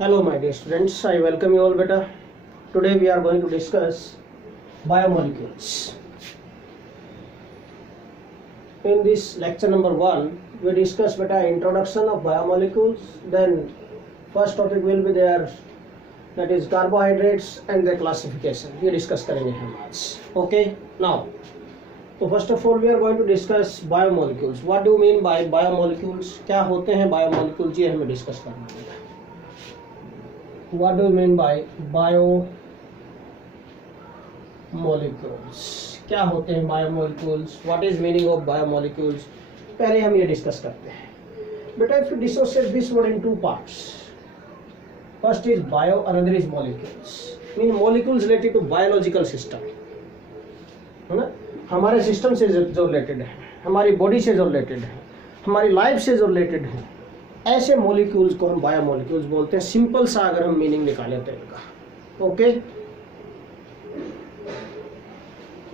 Hello my dear students, I welcome you all beta. Today we are going to discuss biomolecules. In this lecture number 1, we discuss beta introduction of biomolecules. Then first topic will be there, that is carbohydrates and their classification. ये discuss करेंगे हम आज. Okay, now तो first of all we are going to discuss biomolecules. What do you mean by biomolecules? क्या होते हैं biomolecules, ये हमें discuss करना है. What do you mean by biomolecules? क्या होते हैं biomolecules? What is meaning of biomolecules? पहले हम ये डिस्कस करते हैं. बेटा, if you dissociate this word in two parts, first is bio, another is molecules. Mean molecules related to biological system, है ना? हमारे सिस्टम से जो रिलेटेड है, हमारी बॉडी से जो रिलेटेड है, हमारी लाइफ से जो रिलेटेड है, ऐसे मॉलिक्यूल्स को हम बायोमॉलिक्यूल्स बोलते हैं. सिंपल सा अगर हम मीनिंग निकालें तो इनका. ओके,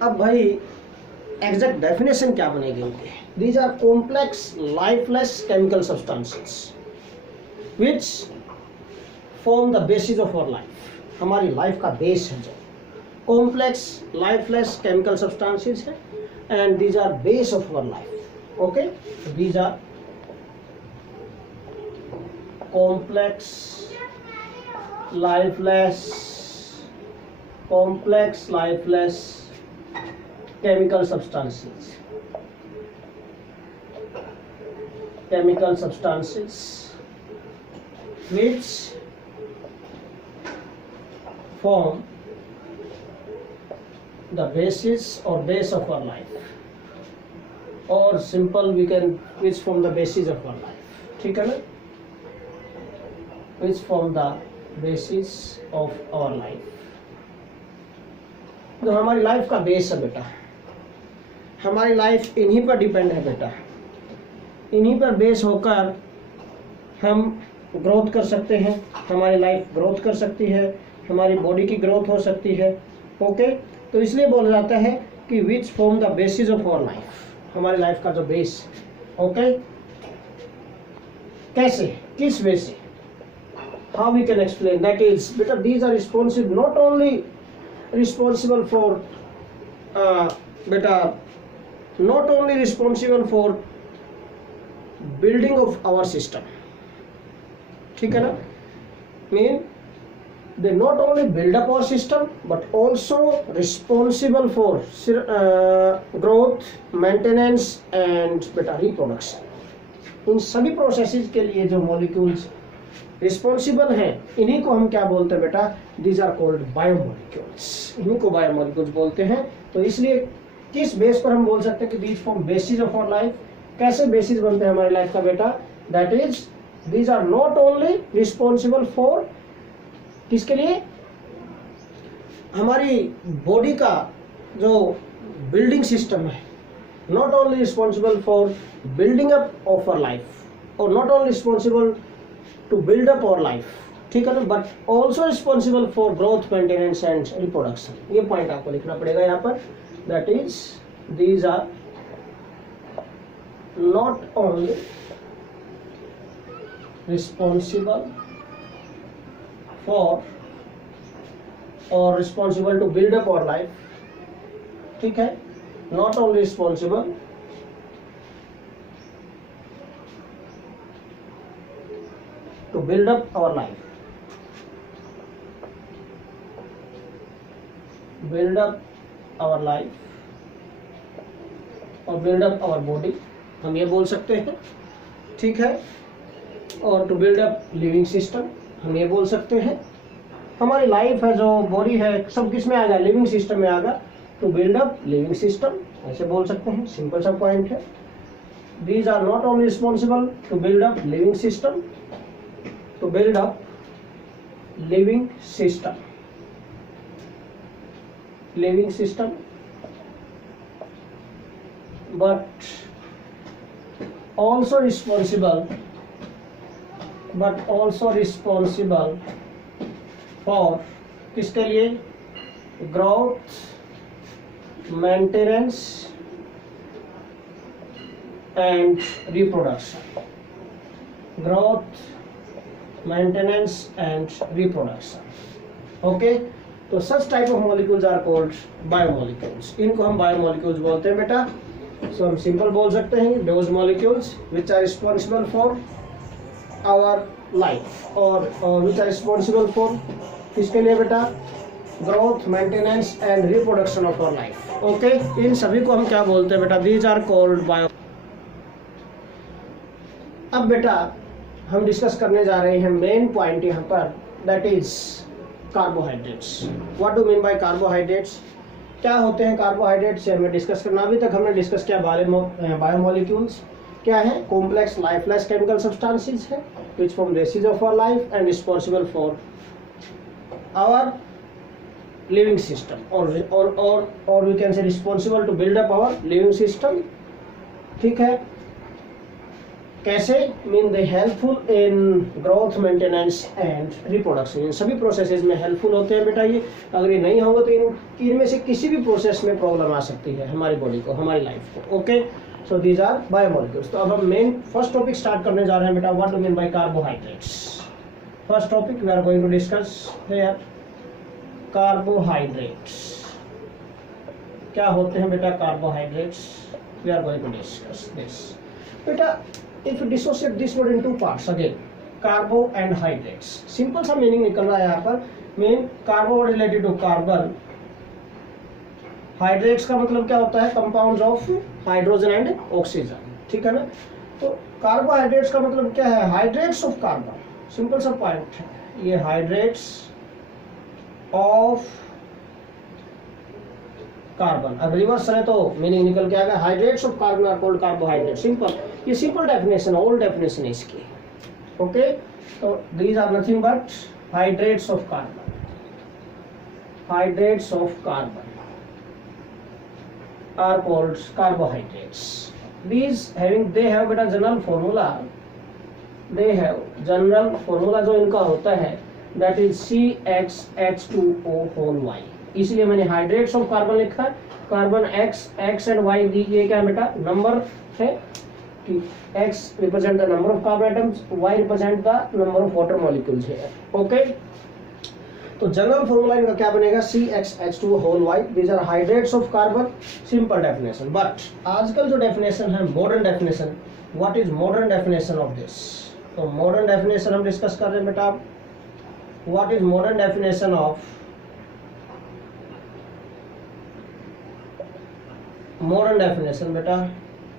अब भाई एग्जैक्ट डेफिनेशन क्या बनेगी इनकी? These are complex lifeless chemical substances which form the basis of our life. हमारी लाइफ का बेस है जो कॉम्प्लेक्स लाइफलेस केमिकल सब्सटेंसेस है, and these are base of our life. Okay, these are complex lifeless chemical substances which form the basis or base of our life, or simple we can which form the basis of our life. ठीक है ना? which form the basis of our life. जो हमारी life का base है बेटा, हमारी life इन्हीं पर डिपेंड है बेटा. इन्हीं पर बेस होकर हम ग्रोथ कर सकते हैं, हमारी लाइफ ग्रोथ कर सकती है, हमारी बॉडी की ग्रोथ हो सकती है. ओके, तो इसलिए बोला जाता है कि which form the basis of our life, हमारी लाइफ का जो बेस. ओके, कैसे, किस वे से, how we can explain? That is, because these are responsible, not only responsible for not only responsible for building of our system. ठीक है ना? Mean they not only build up our system but also responsible for growth, maintenance and बेटा reproduction. इन सभी processes के लिए जो molecules responsible हैं, इन्हीं को हम क्या बोलते हैं बेटा? These are called biomolecules. इन्हीं को बायोमॉलिक्यूल्स बोलते हैं. तो इसलिए किस बेस पर हम बोल सकते हैं कि these form basis of our life. कैसे बेसिस बनते हैं हमारी लाइफ का बेटा? That is, these are not only responsible for, किसके लिए? हमारी बॉडी का जो बिल्डिंग सिस्टम है, not only responsible for building up of our life, और not only responsible to build up our life, ठीक है ना, but also responsible for growth, maintenance and reproduction. ये पॉइंट आपको लिखना पड़ेगा यहाँ पर. that is, these are not only responsible for or responsible to build up our life, ठीक है, not only responsible to build up our life, build up our life और build up our body, हम ये बोल सकते हैं. ठीक है, और to build up living system, हम ये बोल सकते हैं. हमारी लाइफ है, जो बॉडी है, सब किस में आ गया? लिविंग सिस्टम में आ गया. to build up living system ऐसे बोल सकते हैं. सिंपल सा पॉइंट है. these are not only responsible to build up living system, to build up living system, but also responsible for, किसके लिए? growth, maintenance and reproduction. growth, maintenance and reproduction. Okay, तो such type of molecules are called biomolecules. इनको हम biomolecules बोलते हैं बेटा. So हम simple बोल सकते हैं those molecules which are responsible for our life or which are responsible for किसके लिए बेटा? Growth, maintenance and reproduction of our life. Okay, इन सभी को हम क्या बोलते हैं बेटा? These are called bio. अब बेटा हम डिस्कस करने जा रहे हैं मेन पॉइंट यहाँ पर, that is carbohydrates. What do mean by carbohydrates? क्या होते हैं कार्बोहाइड्रेट्स? हमें डिस्कस करना. अभी तक हमने डिस्कस किया बायोमोलिक्यूल्स क्या है? कॉम्प्लेक्स लाइफलेस केमिकल सब्सटेंसेस है which form basis of our life and responsible for our living system और we can say responsible to build up our living system. ठीक है, कैसे? Mean they helpful in growth, maintenance and reproduction. इन सभी processes में helpful होते हैं बेटा ये. अगर ये नहीं होगा तो इनमें से किसी भी प्रोसेस में प्रॉब्लम आ सकती है हमारी बॉडी को, हमारी लाइफ को. Okay, so these are biomolecules. तो अब हम मेन फर्स्ट टॉपिक स्टार्ट करने जा रहे हैं बेटा. What do mean by carbohydrates? First topic we are going to discuss here carbohydrates. क्या होते हैं बेटा carbohydrates? We are going to discuss this बेटा. If you dissociate this word in two parts again, carbo and hydrates. Simple सा meaning निकल रहा है यहाँ पर. Main carbo related to carbon, hydrates का मतलब क्या होता है? Compounds of hydrogen and oxygen. ठीक है ना. तो कार्बोहाइड्रेट्स का मतलब क्या है? Hydrates of carbon. सिंपल सा पॉइंट है ये, हाइड्रेट्स ऑफ कार्बन. अब रिवर्स है तो मीनिंग निकल के आएगा hydrates of carbon are called carbohydrate. Simple, ये सिंपल डेफिनेशन, ओल्ड डेफिनेशन है इसकी. ओके, तो these are nothing but hydrates of carbon. Hydrates of carbon are called carbohydrates. These having, they have बेटा general formula. They have general formula जो इनका होता है that is CxH2O whole y. इसलिए मैंने हाइड्रेट्स ऑफ कार्बन लिखा है. Carbon x and y दीजिए क्या बेटा? नंबर है कि x represent the number of carbon atoms, y represent the number of water molecules है. ओके, तो जनरल फॉर्मूला इनका क्या बनेगा? CxH2O whole y. These are hydrates of carbon. Simple definition. But आजकल जो डेफिनेशन है modern definition, what is modern definition of this? तो modern definition हम डिस्कस कर रहे हैं बेटा. What is modern definition of modern definition बेटा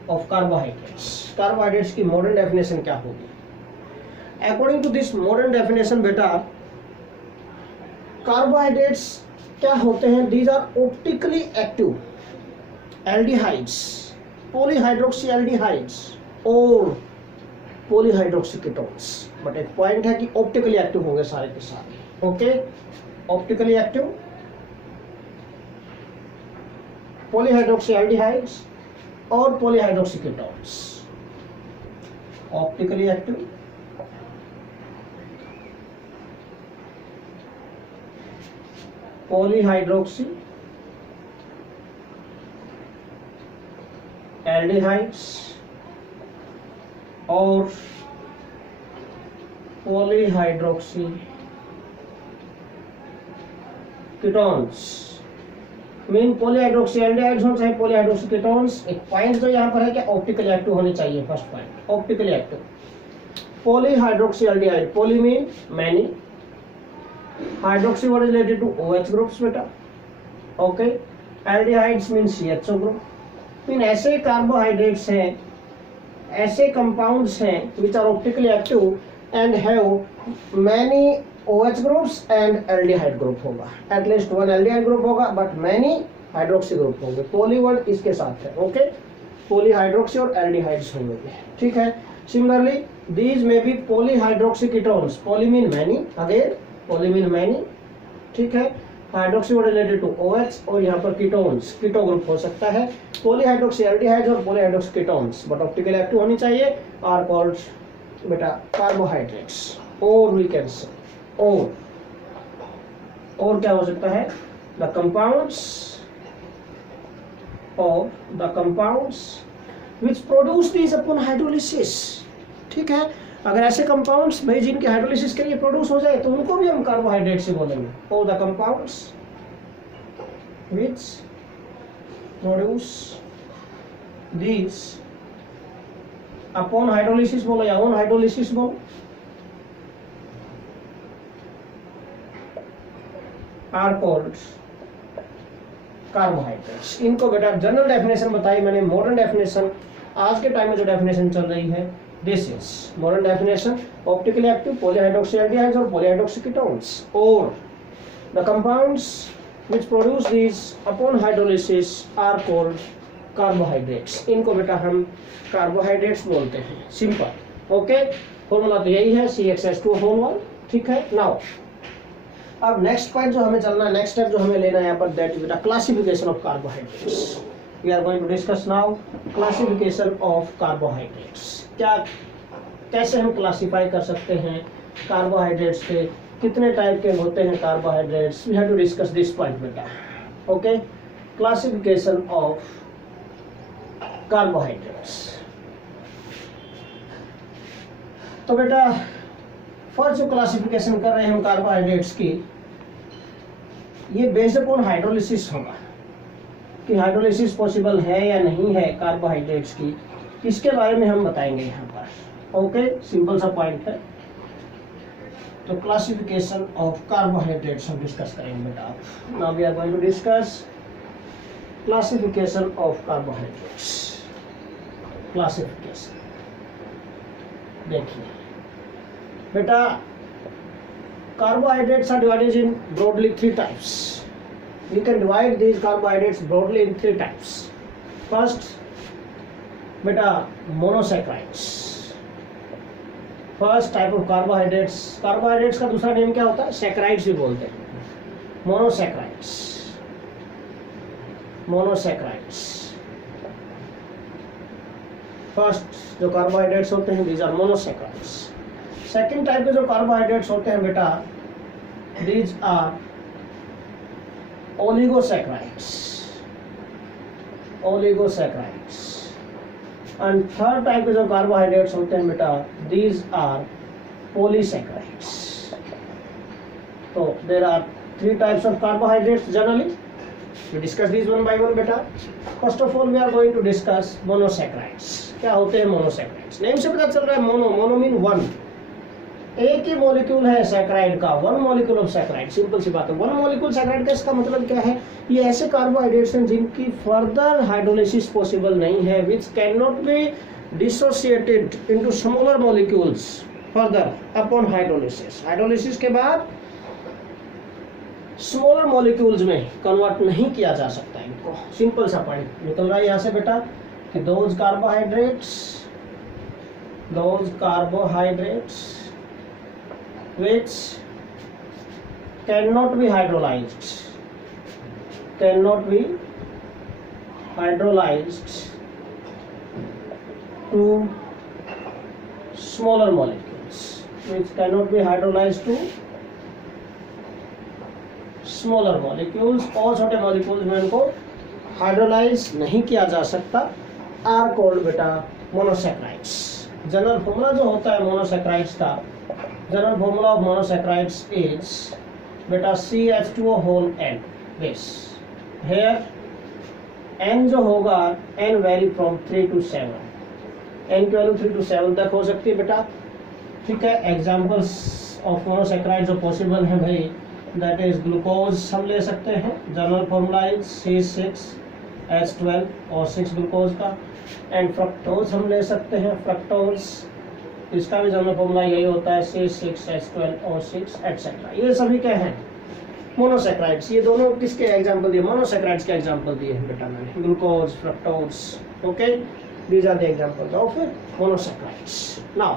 ऑफ कार्बोहाइड्रेट्स? कार्बोहाइड्रेट्स की मॉडर्न डेफिनेशन क्या होगी? According to this modern definition बेटा, कार्बोहाइड्रेट्स क्या होते हैं? These are optically active aldehydes, polyhydroxy aldehydes और पॉलीहाइड्रोक्सी कीटोन्स. बट एक पॉइंट है कि ऑप्टिकली एक्टिव होंगे सारे के सारे. Okay, optically active polyhydroxy aldehydes और polyhydroxy ketones. Optically active polyhydroxy aldehydes और polyhydroxy ketones. Mean polyhydroxy aldehydes हो चाहे पॉलीहाइड्रोक्सी कीटोन्स. एक पॉइंट जो यहाँ पर है कि ऑप्टिकली एक्टिव होने चाहिए. First point optically active. Polyhydroxy aldehyde, poly mean many, hydroxy what is related to OH groups बेटा. Okay, aldehydes mean CHO group. Mean ऐसे कार्बोहाइड्रेट्स हैं, ऐसे कंपाउंड्स हैं which are optically active and have many OH groups and aldehyde group होगा. At least one aldehyde group होगा but many hydroxy group होंगे. Poly word इसके साथ है. ओके, पॉलीहाइड्रोक्सी और एल्डिहाइड्स होंगे. ठीक है. Similarly these may be polyhydroxy ketones. Poly mean many, again poly mean many. ठीक है. Hydroxy word related to OH और यहाँ पर कीटोन्स, कीटो ग्रुप हो सकता है. पॉलीहाइड्रोक्सी एल्डिहाइड्स और polyhydroxy ketones but optically active होनी चाहिए आर कॉल्ड बेटा कार्बोहाइड्रेट्स. और वी कैन से और क्या हो सकता है? The compounds which produce these upon hydrolysis. ठीक है. अगर ऐसे कंपाउंड्स भाई जिनके हाइड्रोलिसिस के लिए प्रोड्यूस हो जाए तो उनको भी हम कार्बोहाइड्रेट से बोलेंगे। और the compounds which produce this upon hydrolysis बोलो या ऑन हाइड्रोलिसिस बोलो, आर कॉल्ड कार्बोहाइड्रेट्स। इनको बेटा जनरल डेफिनेशन बताई मैंने, मॉडर्न डेफिनेशन आज के टाइम में जो डेफिनेशन चल रही है, this is modern definition, optically active polyhydroxy aldehydes और पॉलीहाइड्रोक्सी कीटोन्स और the compounds which produce these upon hydrolysis are called carbohydrates। इनको बेटा हम कार्बोहाइड्रेट्स बोलते हैं, सिंपल। ओके, फॉर्मूला तो यही है CHH2O1, ठीक है। नाउ अब नेक्स्ट पॉइंट जो हमें चलना है, नेक्स्ट स्टेप जो हमें लेना है यहाँ पर, दैट इज बेटा classification of carbohydrates. We are going to discuss now classification of carbohydrates. क्या कैसे हम क्लासिफाई कर सकते हैं कार्बोहाइड्रेट्स के, कितने टाइप के होते हैं carbohydrates, we have to discuss this point बेटा। Okay, classification of carbohydrates. तो बेटा फर्स्ट जो क्लासिफिकेशन कर रहे हैं हम कार्बोहाइड्रेट्स की, ये बेस्ड अपॉन हाइड्रोलिसिस होगा कि हाइड्रोलिसिस पॉसिबल है या नहीं है कार्बोहाइड्रेट्स की, इसके बारे में हम बताएंगे यहाँ पर। ओके, सिंपल सा पॉइंट है। तो क्लासिफिकेशन ऑफ कार्बोहाइड्रेट्स हम डिस्कस करेंगे बेटा। Now we are going to discuss classification of carbohydrates. Classification देखिए बेटा, carbohydrates are divided in broadly 3 types. We can divide these carbohydrates broadly in 3 types. First, beta monosaccharides. First type of carbohydrates, carbohydrates का दूसरा name क्या होता है, saccharides भी बोलते हैं, मोनोसैकराइड्स। मोनोसैकराइड्स फर्स्ट जो कार्बोहाइड्रेट्स होते हैं, these are monosaccharides. Second type के जो कार्बोहाइड्रेट्स होते हैं बेटा, these are oligosaccharides. Oligosaccharides. And third type के जो कार्बोहाइड्रेट्स होते हैं बेटा, दीज आर पॉलीसैकराइड्स। तो there are 3 types of carbohydrates generally, we discuss this one by one बेटा। First of all we are going to discuss monosaccharides. क्या होते हैं मोनोसैकराइड्स? नेम से पता चल रहा है, मोनो, मोनो मीन वन, एक ही मॉलिक्यूल है सैकराइड का, one molecule of saccharide, simple सी बात है। वन मॉलिक्यूल सैकराइड का इसका मतलब क्या है, ये ऐसे कार्बोहाइड्रेट्स हैं जिनकी फर्दर हाइड्रोलिसिस पॉसिबल नहीं है, which can not be dissociated into smaller molecules further upon hydrolysis. Hydrolysis के बाद स्मॉलर मॉलिक्यूल्स में कन्वर्ट नहीं किया जा सकता इनको। सिंपल सा पॉइंट निकल रहा है यहाँ से बेटा कि those carbohydrates which cannot be hydrolyzed to smaller molecules, which cannot be hydrolyzed to smaller molecules, और छोटे मॉलिक्यूल्स में उनको हाइड्रोलाइज नहीं किया जा सकता, आर कॉल्ड बेटा मोनोसैकराइड्स। जनरल फॉर्मूला जो होता है मोनोसैकराइड्स का, general formula of monosaccharides is बेटा CH2O whole n, this here n जो होगा, n vary from 3 to 7, n की वैल्यू 3 to 7 तक हो सकती है बेटा, ठीक है। एग्जांपल्स ऑफ मोनोसैकराइड्स जो पॉसिबल है भाई, दैट इज ग्लूकोज हम ले सकते हैं, जनरल फॉर्मूला इज C6H12 और 6 ग्लूकोज का। एंड फ्रक्टोज हम ले सकते हैं, फ्रक्टोज इसका भी जनरल फॉर्मूला यही होता है, C6H12 और 6 एटसेट्रा। ये सभी क्या हैं, मोनोसैकराइड्स। ये दोनों किसके एग्जांपल दिए, मोनोसैकराइड्स के एग्जांपल दिए हैं बेटा मैंने, glucose, fructose. Okay, these are the examples of monosaccharides. Now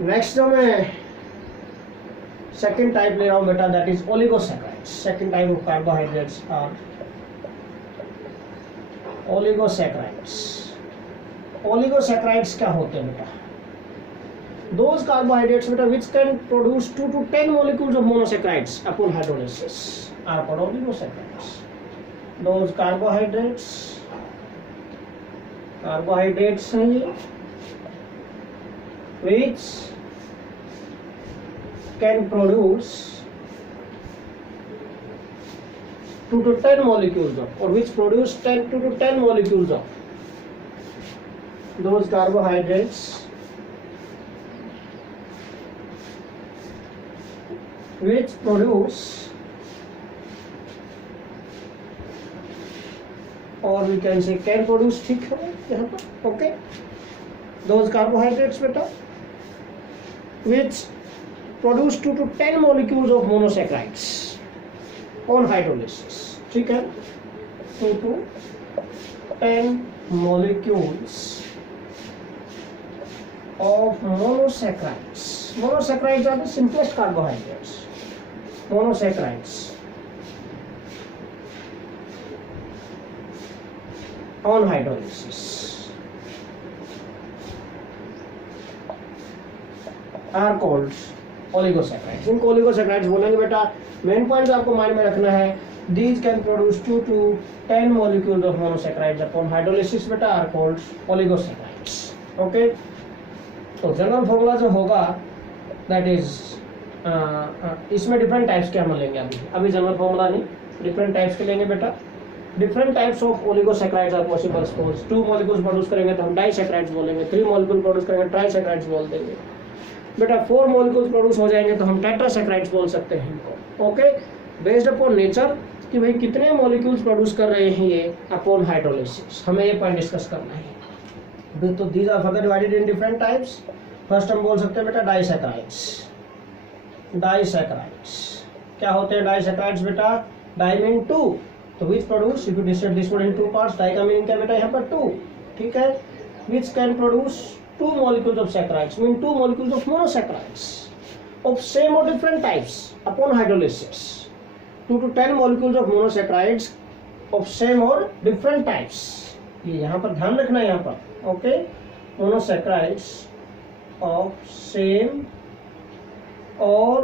next जो मैं सेकंड टाइप ले रहा हूँ बेटा, that is oligosaccharides. Second type of carbohydrates are oligosaccharides. Oligosaccharides क्या होते हैं बेटा, दोज कार्बोहाइड्रेट्स बेटा which can produce 2 to 10 molecules of monosaccharides upon hydrolysis are called oligosaccharides. Those carbohydrates हैं ये, which can produce 2 to 10 molecules of, or which produce 2 to 10 molecules of those carbohydrates which produce, or we can say can produce, ठीक है यहाँ पर, okay, those carbohydrates बेटा which produce 2 to 10 molecules of monosaccharides on hydrolysis, ठीक है, 2 to 10 molecules of monosaccharides. Monosaccharides are the simplest carbohydrates. Monosaccharides on hydrolysis are called oligosaccharides. इनको oligosaccharides बोलेंगे बेटा. मेन पॉइंट आपको माइंड में रखना है, these can produce 2 to 10 molecules of monosaccharides upon hydrolysis बेटा are called oligosaccharides. ओके, तो general formula जो होगा दैट इज इसमें डिफरेंट टाइप्स के हम लेंगे. अभी जनरल फॉर्मूला नहीं, डिफरेंट टाइप्स के लेंगे बेटा. Different types of oligosaccharides are possible. Suppose 2 molecules produce करेंगे तो हम डाइसैकराइड्स बोलेंगे, 3 मॉलिक्यूल प्रोड्यूस करेंगे ट्राइसैकराइड्स बोल देंगे बेटा. 4 मॉलिक्यूल्स प्रोड्यूस हो जाएंगे तो हम टेट्रासैकराइड्स बोल सकते हैं इनको. ओके, बेस्ड अपॉन नेचर कि भाई कितने मॉलिक्यूल्स प्रोड्यूस कर रहे हैं ये अपॉन हाइड्रोलिसिस, हमें ये पॉइंट डिस्कस करना है. तो these are further divided in different types. First हम बोल सकते हैं बेटा डाइसैकराइड्स. डाइसैकराइड्स क्या होते हैं डाइसैकराइड्स बेटा? डाई मीन 2, तो which produce, if you divide this one in 2 parts, di का मीनिंग क्या बेटा यहाँ पर 2, ठीक है. Which can produce 2 molecules of saccharides, mean 2 molecules of monosaccharides of same or different types upon hydrolysis. 2 to 10 molecules of monosaccharides of same or different types. ये यहाँ पर ध्यान रखना है यहाँ पर. Okay, monosaccharides of same or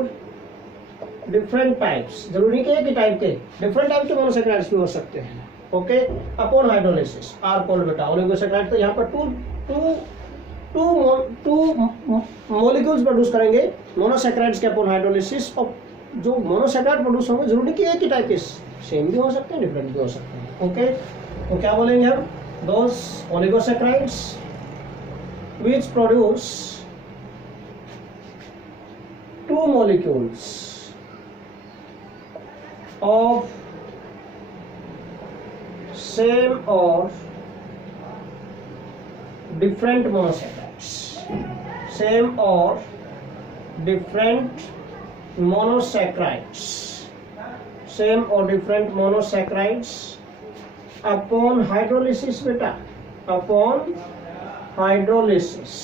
different types. जरूरी नहीं कि टाइप के, डिफरेंट टाइप के monosaccharides भी हो सकते हैं. Okay, upon hydrolysis are called बेटा ओलिगोसैकराइड. तो यहाँ पर टू मॉलिक्यूल्स प्रोड्यूस करेंगे मोनोसैकराइड्स के अपॉन हाइड्रोलिसिस. और जो मोनोसैकराइड प्रोड्यूस होंगे जरूरी कि एक ही टाइप के, सेम भी हो सकते हैं डिफरेंट भी हो सकते हैं. ओके, तो क्या बोलेंगे हम? दोस ओलिगोसैकराइड्स which produce 2 molecules of same or different monosaccharides, same or different monosaccharides, same or different monosaccharides upon hydrolysis बेटा, upon hydrolysis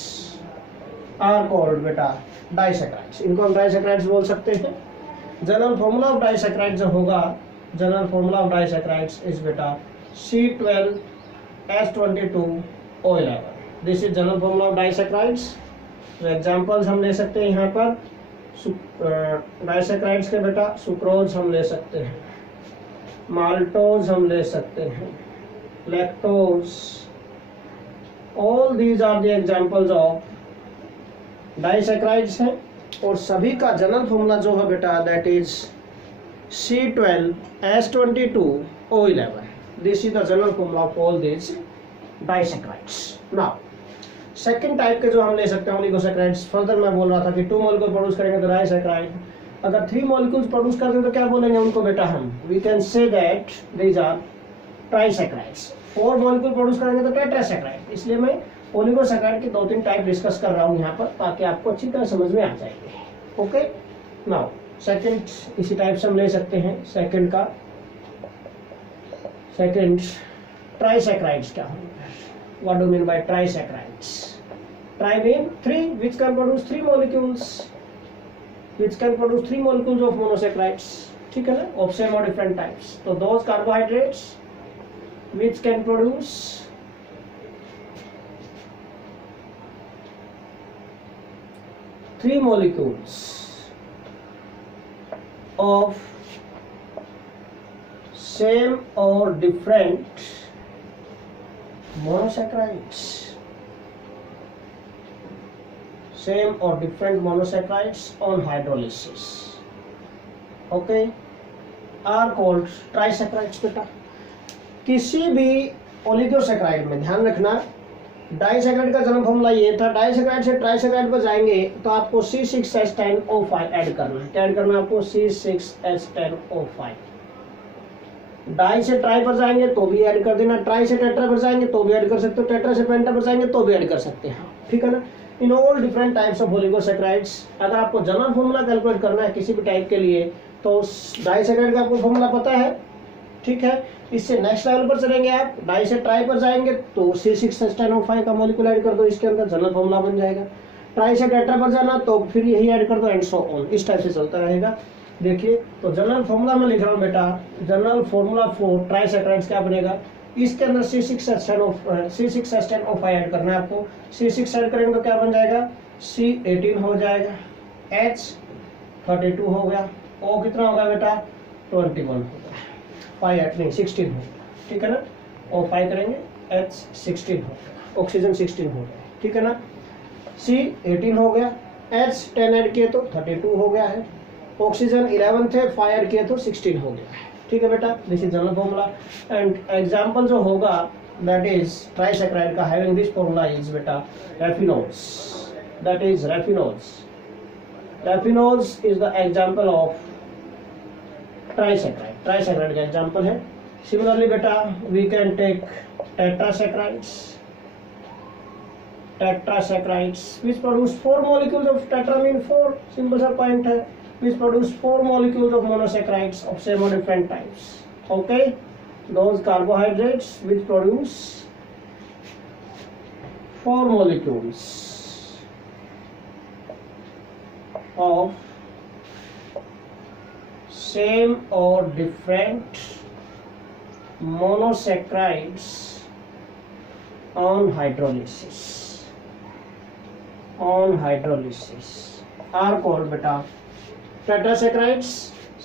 are called बेटा डाइसैकराइड्स. इनको हम डाइसैकराइड्स बोल सकते हैं. जनरल फॉर्मूला ऑफ डाइसैकराइड्स जो होगा, general formula of disaccharides is बेटा C12H22O11. This is general formula of disaccharides. तो एग्जांपल्स हम ले सकते हैं यहाँ पर डाइसैकराइड्स के बेटा. सुक्रोज हम ले सकते हैं, माल्टोज हम ले सकते हैं, lactose. All these are the examples of disaccharides हैं. और सभी का जनरल फॉर्मूला जो है बेटा that is C12H22O11. This is the general formula of all this disaccharides. Now second type के जो हम ले सकते हैं ओलिगोसैकराइड्स, फर्दर मैं बोल रहा था कि 2 मॉलिक्यूल प्रोड्यूस करेंगे तो डाइसैकराइड. अगर 3 मॉलिक्यूल्स प्रोड्यूस करते हैं तो क्या बोलेंगे उनको बेटा हम? We can say that these are trisaccharides. 4 molecule produce करेंगे तो टेट्रासैकराइड. इसलिए मैं ओलिगोसैकराइड के 2-3 टाइप डिस्कस कर रहा हूँ यहाँ पर ताकि आपको अच्छी तरह समझ में आ जाएंगे. ओके, नाउ सेकंड इसी टाइप से हम ले सकते हैं. सेकंड ट्राइसैकराइड्स क्या होंगे? What do mean by trisaccharides? Tri mean 3 which can produce 3 molecules, which can produce 3 molecules of monosaccharides. ठीक है ना, of same or different types. तो those carbohydrates which can produce 3 molecules of same or different monosaccharides, same or different monosaccharides on hydrolysis, okay, are called trisaccharides। बेटा किसी भी oligosaccharide में ध्यान रखना, डाइसैकेराइड का जन्म फॉर्मूला ये था, डाइसैकेराइड से ट्राइसैकेराइड पर जाएंगे तो आपको C6H10O5 ऐड करना है। क्या ऐड करना है आपको? C6H10O5। डाई से ट्राई पर जाएंगे तो भी ऐड कर देना, ट्राई से टेट्रा पर जाएंगे तो भी ऐड कर सकते हो, टेट्रा से पेंटा पर जाएंगे तो भी ऐड कर सकते हैं, ठीक है ना। In all different types of oligosaccharides, अगर आपको जनरल फॉर्मूला कैलकुलेट करना है किसी भी टाइप के लिए तो डाइसैकेराइड का आपको फॉर्मूला पता है, ठीक है। इससे नेक्स्ट लेवल पर चलेंगे आप, डाई से ट्राई पर जाएंगे तो C6H10O5 का मॉलिक्यूल ऐड कर दो, इसके अंदर जनरल फॉर्मूला बन जाएगा। ट्राई से टेट्रा पर जाना तो फिर यही ऐड कर दो एंड सो ऑन, इस टाइप से चलता रहेगा। देखिए तो जनरल फॉर्मूला में लिख रहा हूँ बेटा, जनरल फॉर्मूला फॉर ट्राइसैकेराइड्स क्या बनेगा, इसके अंदर C6H10O5 ऐड करना है आपको। C6 ऐड करेंगे तो क्या बन जाएगा, C18 हो जाएगा, H32 हो गया, O कितना होगा बेटा 21 हो गया, 5 नहीं 16 हो गया, ठीक है ना। O5 करेंगे H16 हो गया, ऑक्सीजन 16 हो गया, ठीक है ना। C18 हो गया, H10 ऐड किए तो 32 हो गया है, ऑक्सीजन 11 थे 5 ऐड किए तो 16 हो गया है, ठीक है बेटा। This is general formula and example जो होगा दैट इज ट्राइसैकेराइड का हैविंग दिस फॉर्मूला इज बेटा raffinose, that is raffinose. Raffinose is the example of trisaccharide, trisaccharide का एग्जांपल है। सिमिलरली बेटा we can take tetrasaccharides, tetrasaccharides which produce 4 molecules of tetramin, 4 simple सा point है, which produce 4 molecules of monosaccharides of same or different types, okay, those carbohydrates which produce 4 molecules of same or different monosaccharides on hydrolysis are called बेटा टेट्रासैकेराइड्स।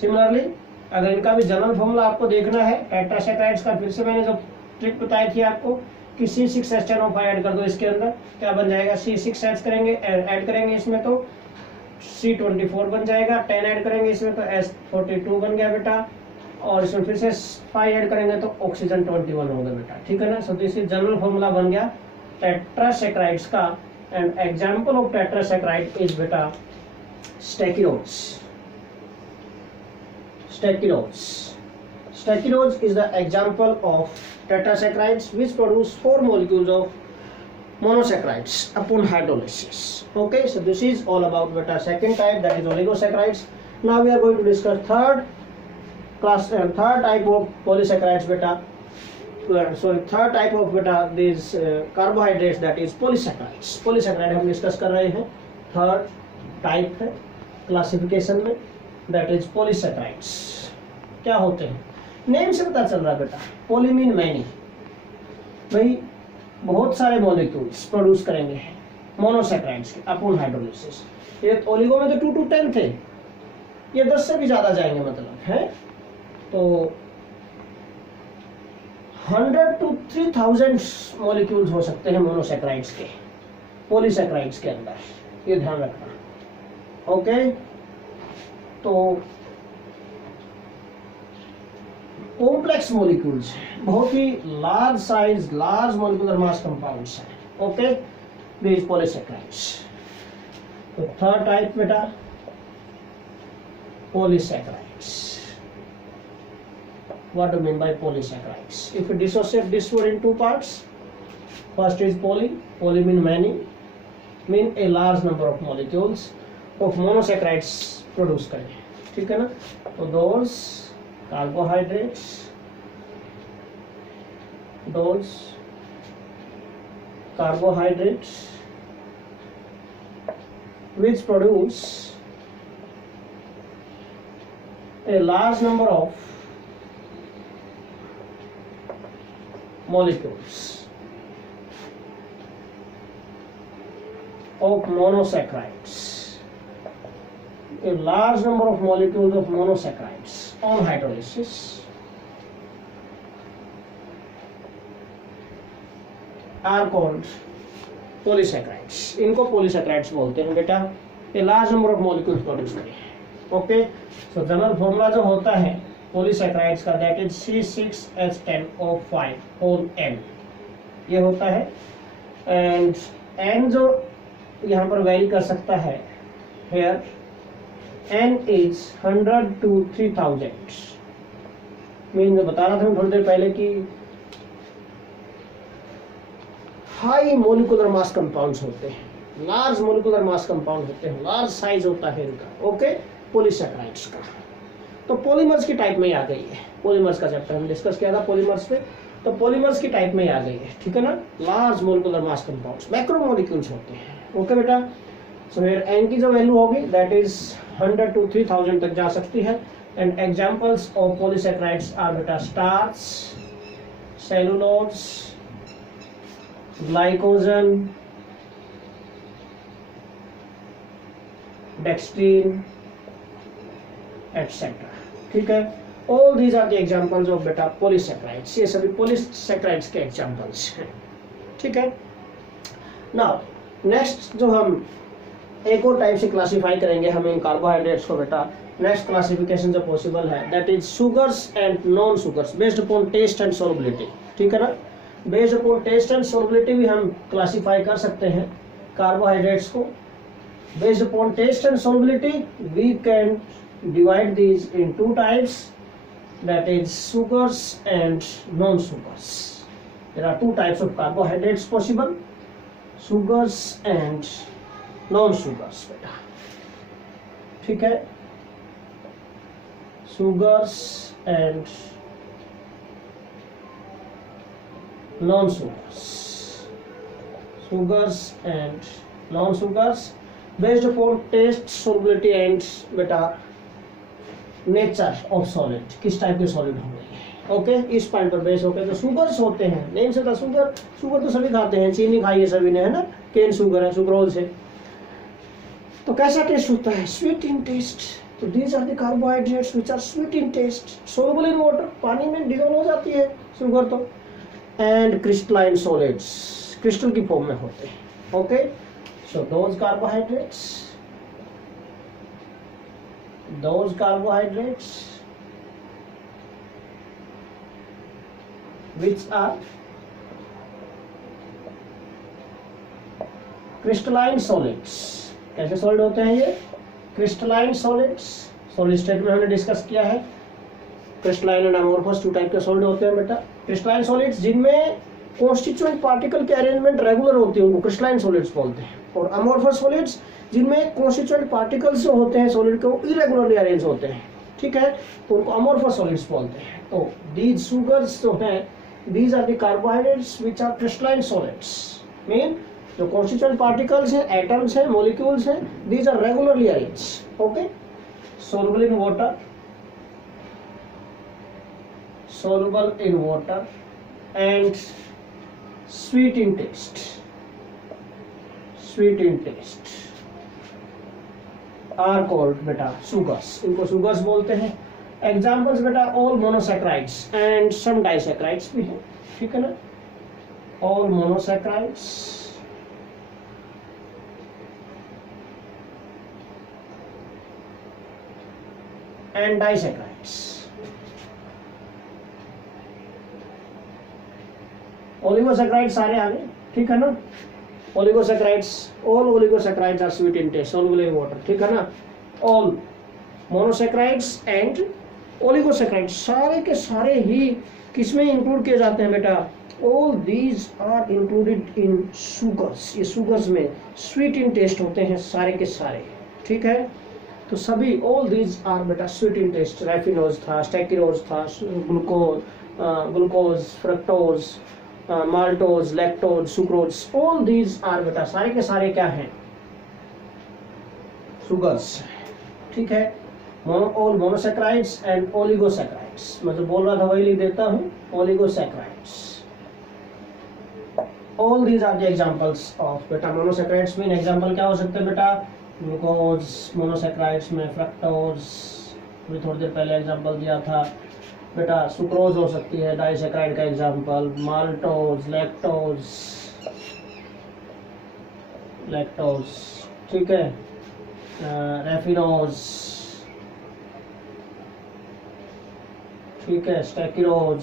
Similarly अगर इनका भी general formula आपको देखना है टेट्रासैकेराइड्स का, फिर से मैंने जो ट्रिक बताई थी आपको कि C6H10O5 ऐड कर दो, इसके अंदर क्या बन जाएगा, C6 ऐड करेंगे इसमें तो C24 बन जाएगा, 10 ऐड करेंगे इसमें तो S42 बन गया बेटा, और इसमें फिर से 5 ऐड करेंगे तो ऑक्सीजन 21 होगा बेटा, ठीक है ना। So this is general formula बन गया टेट्रासैकेराइड्स का। And example of tetrasaccharide is beta stachyrods. Stachyrods is the example of tetrasaccharides which produce 4 molecules of monosaccharides upon hydrolysis. Okay, so this is all about beta second type, that is oligosaccharides. Now we are going to discuss third type of polysaccharides beta. Third type of बेटा this carbohydrates that is polysaccharides. Polysaccharide हम discuss कर रहे हैं, third type है classification में, that is polysaccharides. क्या होते हैं, नेम से पता चल रहा है बेटा, पॉली मीन मैनी, भाई बहुत सारे मॉलिक्यूल्स प्रोड्यूस करेंगे मोनोसैकेराइड्स के अपॉन हाइड्रोलिसिस। ये ओलिगो में तो 2 to 10 थे, ये 10 से भी ज्यादा जाएंगे मतलब है, तो 100 to 3000 मॉलिक्यूल्स हो सकते हैं मोनोसैकेराइड्स के, पॉलीसैकेराइड्स के अंदर, ये ध्यान रखना, ओके। तो कॉम्प्लेक्स मॉलिक्यूल्स, बहुत ही large size, large molecular mass compounds हैं, ओके, दीज पॉलीसैकेराइड्स। तो थर्ड टाइप बेटा polysaccharides. What do you mean by polysaccharides? If you dissociate this word in two parts, first is poly mean many, mean a large number of molecules of monosaccharides produce करें, ठीक है ना। तो those carbohydrates which produce a large number of molecules of monosaccharides, a large number of molecules of monosaccharides on hydrolysis are called polysaccharides, इनको polysaccharides बोलते हैं बेटा। ये large number of molecules produce करें। ओके, सो जनरल फॉर्मूला जो होता है polysaccharides का, दैट इज C6H10O5 ये होता है। एंड N जो यहाँ पर वेरी कर सकता है, हेयर N इज 100 to 3000। मैं बता रहा था थोड़ी देर पहले कि हाई मोलिकुलर मास कंपाउंड्स होते हैं, लार्ज मोलिकुलर मास कंपाउंड होते हैं, लार्ज साइज होता है इनका। ओके, पॉलीसैकराइड्स का। तो पॉलीमर्स की टाइप में ही आ गई है, पॉलीमर्स का चैप्टर हम डिस्कस किया था पॉलीमर्स पे, तो पॉलीमर्स की टाइप में ही आ गई है, ठीक है ना। Large molecular mass compounds, macromolecules होते हैं। ओके बेटा, सो हियर एन की जो वैल्यू होगी दैट इज 100 to 3000 तक जा सकती है। And examples of polysaccharides are बेटा starch, cellulose, glycogen, dextrin etcetera, ठीक है। All these are the examples of बेटा पॉलीसैकराइड्स, ये सभी पॉलीसैकराइड्स के एग्जांपल्स हैं, ठीक है। नाउ नेक्स्ट जो हम एक और टाइप से क्लासिफाई करेंगे हम इन कार्बोहाइड्रेट्स को बेटा, नेक्स्ट क्लासिफिकेशन जो पॉसिबल है that is sugars and non sugars based upon taste and solubility, ठीक है ना। Based upon taste and solubility भी हम क्लासिफाई कर सकते हैं कार्बोहाइड्रेट्स को। Based upon taste and solubility we can divide these in two types, that is sugars and non-sugars. There are two types of carbohydrates possible, sugars and non-sugars बेटा, ठीक है। sugars and non-sugars, sugars and non-sugars based upon taste, solubility and बेटा nature of solid, किस type के solid होंगे। Okay, इस point पर base होकर जो शुगर्स होते हैं, नेम से था शुगर, शुगर तो सभी खाते हैं, चीनी खाई है सभी ने, है ना, केन शुगर है, सुक्रोज है। तो कैसा टेस्ट होता है? Sweet in taste. तो these are the carbohydrates which are sweet in taste, soluble in water, पानी में डिसॉल्व हो जाती है शुगर तो। एंड क्रिस्टलाइन सॉलिड्स, क्रिस्टल की फॉर्म में होते हैं। Okay, so those carbohydrates which are crystalline solids। कैसे सॉलिड होते हैं ये? क्रिस्टलाइन सॉलिड्स, सॉलिड स्टेट में हमने डिस्कस किया है। Crystalline and amorphous two type के सॉलिड होते हैं बेटा। क्रिस्टलाइन सॉलिड्स जिनमें कॉन्स्टिट्यूएंट पार्टिकल की अरेंजमेंट रेगुलर होती है उनको क्रिस्टलाइन सॉलिड्स बोलते हैं। और अमोर्फस सॉलिड्स जिनमें कॉन्स्टिट्यूएंट पार्टिकल्स जो होते हैं सॉलिड के वो इरेगुलरली अरेंज होते हैं, ठीक है, तो उनको अमोर्फस सॉलिड्स बोलते हैं। तो दीज शुगर्स जो हैं, these are the carbohydrates which are crystalline solids, mean जो कॉन्स्टिट्यूएंट पार्टिकल्स हैं, एटम्स हैं, मॉलिक्यूल्स हैं, these are regularly arranged. Okay, soluble in water, soluble in water and sweet in taste, sweet in taste are called बेटा sugars, इनको sugars बोलते हैं। Examples बेटा all monosaccharides and some disaccharides भी है, ठीक है ना। all monosaccharides and disaccharides। ओलिगोसैकराइड्स सारे आ गए, ठीक है ना। Oligosaccharides, all oligosaccharides are sweet in taste, soluble in water, ठीक है ना। ऑल मोनोसैकराइड्स एंड ओलिगोसैकराइड्स सारे के सारे ही किसमें इंक्लूड किए जाते हैं बेटा? All these are included in sugars. ये शुगर्स में स्वीट इन टेस्ट होते हैं सारे के सारे, ठीक है। तो सभी ऑल दीज आर बेटा स्वीट इन टेस्ट। रैफिनोज था, स्टैकिरोज था, glucose, fructose, maltose, lactose, sucrose, all these are बेटा सारे के सारे क्या हैं? शुगर्स, ठीक है। ऑल मोनोसैकराइड्स एंड ओलिगोसैकराइड्स, मैं जो बोल रहा था वही लिख देता हूँ, oligosaccharides. All these are the examples of बेटा मोनोसैकराइड्स में। एग्जांपल क्या हो सकते हैं बेटा? ग्लूकोज, मोनोसैकराइड्स में फ्रक्टोज, अभी थोड़ी देर पहले एग्जांपल दिया था बेटा। सुक्रोज हो सकती है डाइसैकराइड का एग्जांपल, माल्टोज, लैक्टोज, लैक्टोज, ठीक है, रेफिनोज, ठीक है, stachyose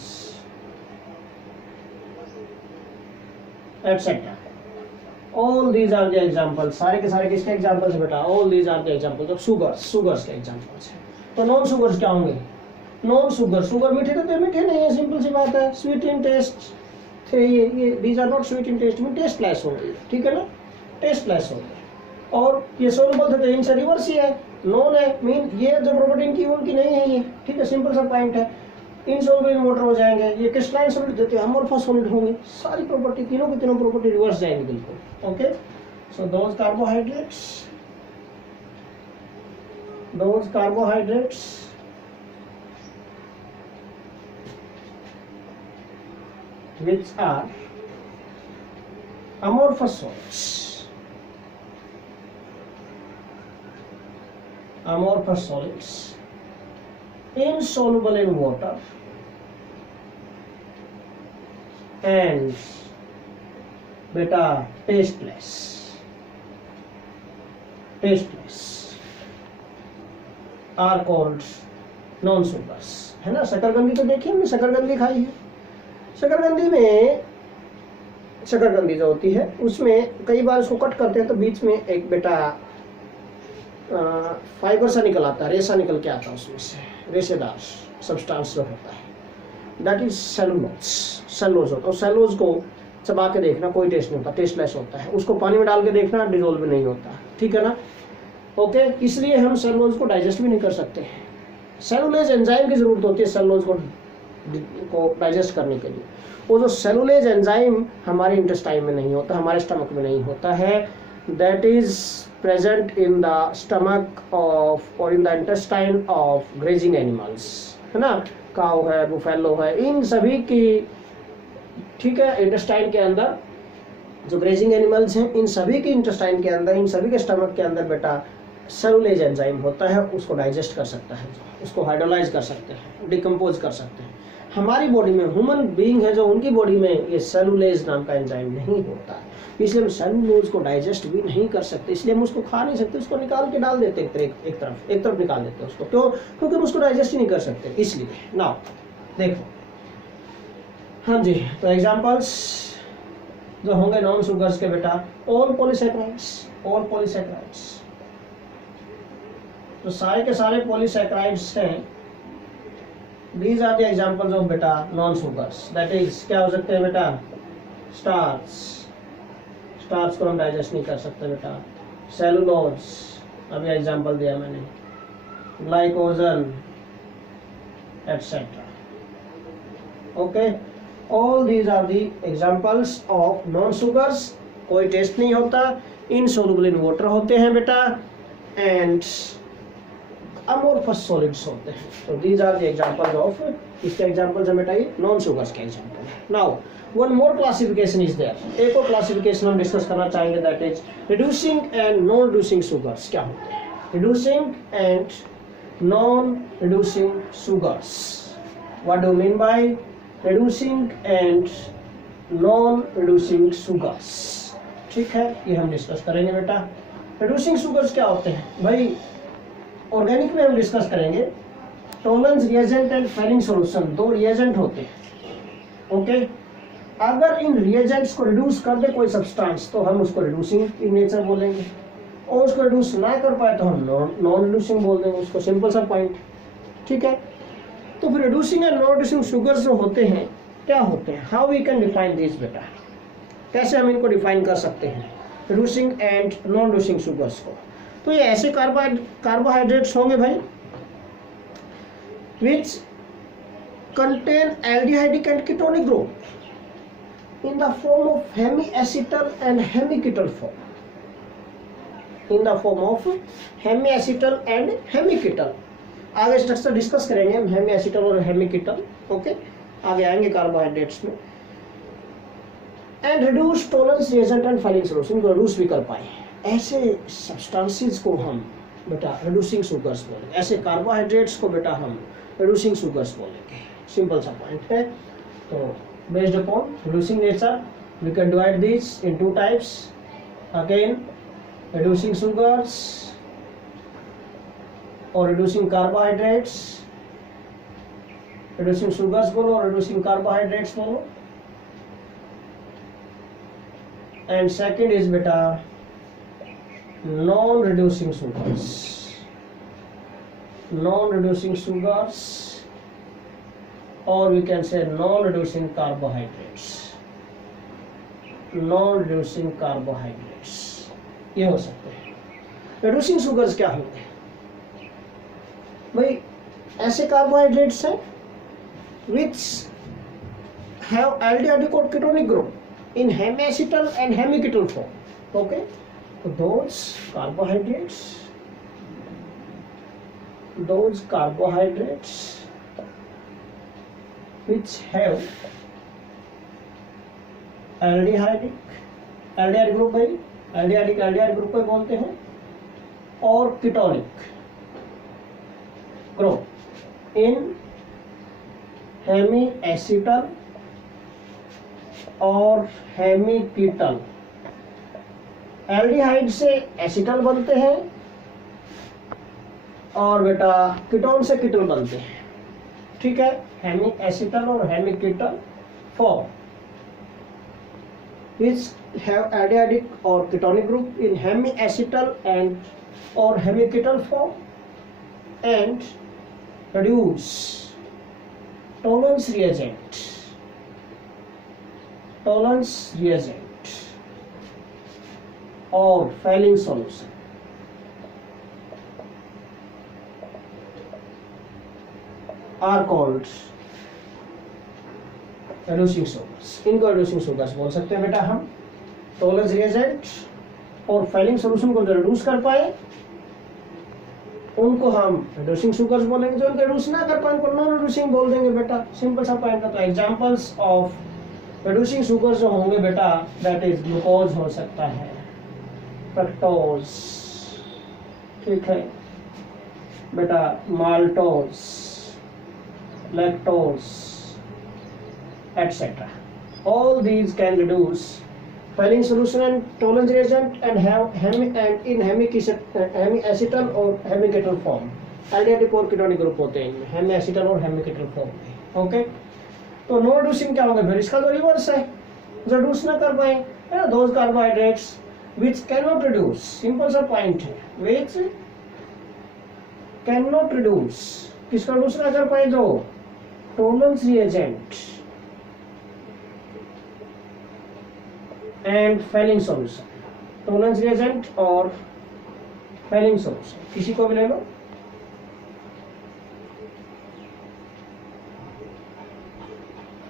etcetera. All these are the examples, सारे के सारे किसके एग्जांपल्स बेटा? All these are the examples of sugars के एग्जांपल्स हैं। तो नॉन सुगर्स क्या होंगे? नॉन शुगर मीठे तो मीठे नहीं है, सिंपल सी बात है। स्वीट इन टेस्ट थे ये these are not sweet in taste, में टेस्ट लेस होंगे, ठीक है ना, टेस्ट लेस होंगे। और ये सोलबल थे तो इनसे रिवर्स ही है, नॉन है, मीन ये जो प्रॉपर्टी इनकी उनकी नहीं है ये, ठीक है, सिंपल सा पॉइंट है। इनसॉल्युबल इन वाटर हो जाएंगे, ये क्रिस्टलाइन सॉलिड देते हैं, अमोर्फस सॉलिड होंगे, सारी प्रॉपर्टी तीनों की तीनों प्रॉपर्टी रिवर्स जाएंगे बिल्कुल। Okay, so those carbohydrates which are amorphous solids insoluble in water and beta tasteless are called non sugars, है ना। शकरकंदी तो देखिए हमने, शकरकंदी खाई है। शकरकंदी में शकरकंदी जो होती है उसमें कई बार उसको कट करते हैं तो बीच में एक बेटा फाइबर सा निकल आता है, रेशा निकल के आता है, उसमें से रेशेदार सब्सटेंस जो होता है, दैट इज सेलुलोज होता है। सेलुलोज को चबा के देखना, कोई टेस्ट नहीं होता, टेस्टलेस होता है। उसको पानी में डाल के देखना, डिजोल्व नहीं होता, ठीक है ना। ओके, इसलिए हम सेलुलोज को डाइजेस्ट भी नहीं कर सकते। सेलुलोज एंजाइम की जरूरत होती है सेलुलोज को डाइजेस्ट करने के लिए। वो जो सेलुलोज एंजाइम हमारे इंटेस्टाइन में नहीं होता, हमारे स्टमक में नहीं होता है, that is present in the stomach of और in the intestine of grazing animals, है ना, काऊ है, बुफेलो है, इन सभी की, ठीक है, इंटेस्टाइन के अंदर जो ग्रेजिंग एनिमल्स हैं, इन सभी के इंटेस्टाइन के अंदर, इन सभी के स्टमक के अंदर बेटा सेलुलोज एंजाइम होता है, उसको डाइजेस्ट कर सकता है, उसको हाइड्रोलाइज कर सकते हैं, डिकम्पोज कर सकते हैं। हमारी बॉडी में ह्यूमन बीइंग है जो, उनकी बॉडी में ये सेलुलोज नाम का एंजाइम नहीं होता है, इसलिए हम सेलुलोज को डाइजेस्ट भी नहीं कर सकते, इसलिए हम उसको खा नहीं सकते, उसको निकाल के डाल देते एक तरफ निकाल देते हैं उसको। क्यों? क्योंकि हम उसको डाइजेस्ट ही नहीं कर सकते, इसलिए। नाउ देखो, हाँ जी, तो एग्जांपल्स जो होंगे नॉन शुगर्स के बेटा, ऑल पॉलीसैकेराइड्स, तो सारे के सारे पॉलीसैकेराइड्स हैं। These are the examples of बेटा नॉन शुगर्स, दैट इज क्या हो सकते हैं बेटा? स्टार्च को हम डाइजेस्ट नहीं कर सकते बेटा, सेलुलोज अभी एग्जांपल दिया मैंने, glycogen etcetera. Okay, all these are the examples of non sugars. कोई टेस्ट नहीं होता, इनसोल्युबल इन वाटर होते हैं बेटा, एंड अमोर्फस सॉलिड्स होते हैं। तो these are the examples of, इसके एग्जांपल्स हैं बेटा ये नॉन शुगर्स के एग्जांपल है। Now one more classification is there, एक और क्लासिफिकेशन हम डिस्कस करना चाहेंगे, that is reducing and non reducing sugars. क्या होते हैं reducing and non reducing sugars? What do you mean by reducing and non reducing sugars? ठीक है, ये हम डिस्कस करेंगे बेटा। रिड्यूसिंग शुगर्स क्या होते हैं भाई? ऑर्गेनिक में हम डिस्कस करेंगे। Tollens reagent and Fehling solution, दो रिएजेंट होते हैं। ओके, अगर इन रिएजेंट्स को रिड्यूस कर दे कोई सब्सटेंस तो हम उसको रिड्यूसिंग इन नेचर बोलेंगे, और उसको रिड्यूस ना कर पाए तो हम नॉन रिड्यूसिंग बोल देंगे उसको, सिंपल सा पॉइंट। ठीक है, तो फिर reducing and non reducing sugars जो होते हैं क्या होते हैं? How we can define this बेटा, कैसे हम इनको डिफाइन कर सकते हैं reducing and non reducing sugars को? तो ये ऐसे कार्बोहाइड्रेट्स होंगे भाई which contain aldehydic and ketonic group in the form of hemiacetal and hemiketal form. In the form of hemiacetal and hemiketal. आगे स्ट्रक्चर डिस्कस करेंगे हम हेमिएसिटल और हेमिकेटल। ओके, आगे आएंगे कार्बोहाइड्रेट्स में। And reduce Tollens reagent and Fehling solution, को reduce भी कर पाए, ऐसे सब्सटेंसेस को हम बेटा रिड्यूसिंग शुगर्स बोलेंगे। ऐसे कार्बोहाइड्रेट्स को बेटा हम रिड्यूसिंग शुगर्स बोलेंगे, सिंपल सा पॉइंट है। तो based upon reducing nature we can divide this in two types. Again reducing sugars or reducing carbohydrates, reducing sugars बोलो और reducing carbohydrates बोलो, and second is beta non-reducing sugars, non-reducing sugars, or we can say non-reducing carbohydrates, non-reducing carbohydrates, ये हो सकते हैं। reducing sugars क्या होते हैं भाई? ऐसे कार्बोहाइड्रेट्स हैं which have aldehydic or ketonic group in hemiacetal and hemiketal form. Okay, so those carbohydrates which have aldehydic group भाई, aldehydic group को बोलते हैं, और ketonic group in hemiacetal और हेमिकीटल। एल्डिहाइड से एसिटल बनते हैं और बेटा कीटोन से कीटल बनते हैं, ठीक है। हेमी एसिटल और हेमिकीटल form which have aldehydic or ketonic group in hemiacetal and or hemiketal form and produce Tollens reagent or Fehling solution are called reducing sugars। इनको reducing sugars बोल सकते हैं बेटा हम। Tollens reagent और Fehling solution को जो reduce कर पाए उनको हम reducing sugars बोलेंगे, जो इनको reduce ना कर पाए उनको non reducing बोल देंगे बेटा। सिंपल सा पॉइंट है। तो एग्जांपल्स ऑफ reducing sugars जो होंगे बेटा, दैट इज ग्लूकोज हो सकता है, फ्रक्टोज, ठीक है बेटा, maltose, lactose, etc. All these can reduce Fehling solution and Tollens reagent and have in hemiacetal or hemiketal form। aldehydic और ketonic ग्रुप होते हैं इनमें, hemiacetal और hemiketal form में। ओके, तो नो रिड्यूसिंग क्या होगा फिर? इसका तो रिवर्स है, जो रिड्यूस ना कर पाए है ना, those carbohydrates which can not reduce. Simple सा पॉइंट है, विच कैन नॉट रिड्यूस, किसका रिड्यूस ना कर पाए? जो Tollens reagent and Fehling solution, Tollens reagent और Fehling सॉल्यूशन, किसी को भी ले लो।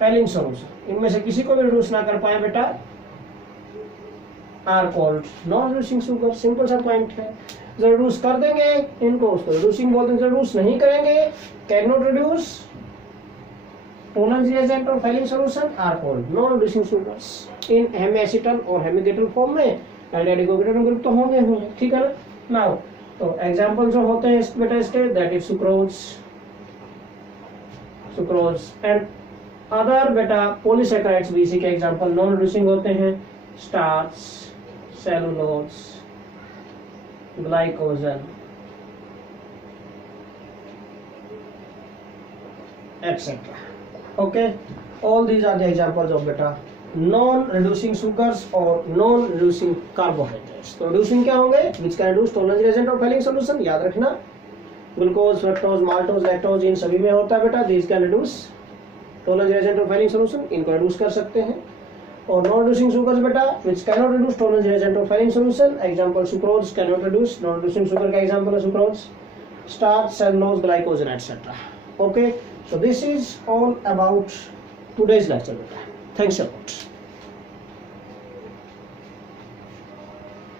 Fehling solution, इनमें से किसी को भी रिड्यूस ना कर पाए बेटा, are called non reducing sugar. Simple सा पॉइंट है, जो रिड्यूस कर देंगे इनको उसको रिड्यूसिंग बोलते हैं, जो रिड्यूस नहीं करेंगे can not reduce, Tollens reagent और Fehling solution are called non reducing sugars in hemiacetal और हेमिकेटल फॉर्म में। aldehydic और ketonic ग्रुप तो होंगे, ठीक है ना। नाउ तो एग्जांपल जो होते हैं बेटा इसके, that is sucrose and other बेटा पॉलीसैकेराइड्स भी इसी के एग्जांपल नॉन रिड्यूसिंग होते हैं। Starch, cellulose, glycogen, etc. Okay, all these are the examples of beta non-reducing sugars और non-reducing carbohydrates। तो reducing क्या होंगे? Which can reduce Tollens reagent और Fehling solution, याद रखना। ग्लूकोज, फ्रक्टोज, माल्टोज, लैक्टोज इन सभी में होता है बेटा। These can reduce Tollens reagent और Fehling solution, इनको reduce कर सकते हैं। और non-reducing sugars बेटा which cannot reduce Tollens reagent और Fehling solution, example sucrose cannot reduce, non-reducing sugar का example है sucrose, starch, cellulose, glycogen, etc. Okay, so this is all about today's lecture beta. Thanks a lot.